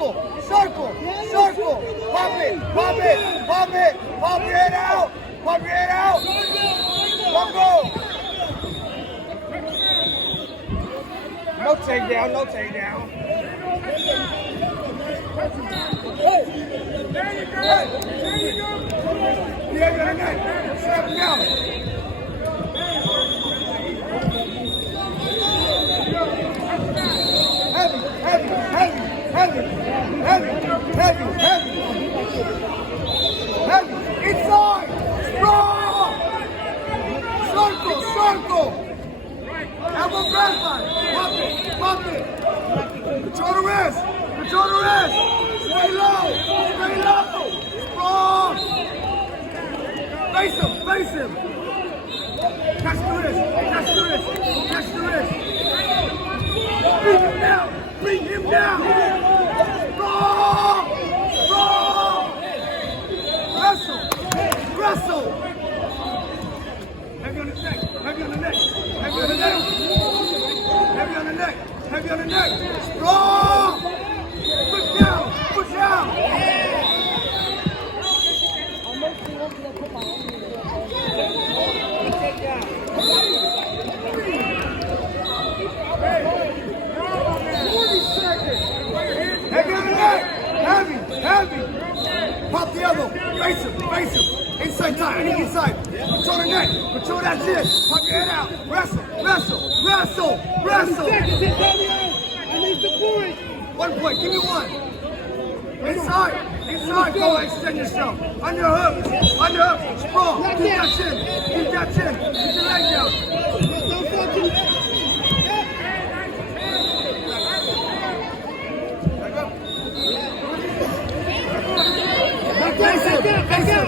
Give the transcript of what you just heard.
circle, circle, circle. Pop it, pop it, pop it, pop your head out, pop your head out. Don't go. No takedown, no takedown. There you go. There you go. Yeah, you're neck. Snap him down. Heavy, heavy, heavy, heavy, heavy, heavy, heavy. Heavy. Inside. Strong. Circle, circle. Elbow press line. Pump it, pump it. Control the wrist. Control the wrist. Stay low. Stay low. Strong. Face him, face him. Catch the wrist. Catch the wrist. Catch the wrist. Beat him down! Beat him down! Strong! Strong! Wrestle! Wrestle! Heavy on the neck! Heavy on the neck! Heavy on the neck! Heavy on the neck! Heavy on the neck! Strong! Push down! Push down! Heavy on the neck! Heavy! Heavy! Pop the elbow! Face him! Face him! Inside tie! I need inside! Control the neck! Control that chin! Pop your head out! Wrestle! Wrestle! Wrestle! Wrestle! I need the point. 1 point! Give me one! Inside! Inside! Go extend yourself! Underhook! Underhook! Sprawl! Keep that chin! Keep that chin! Keep your leg down! Don't fucking... Face him! Face him!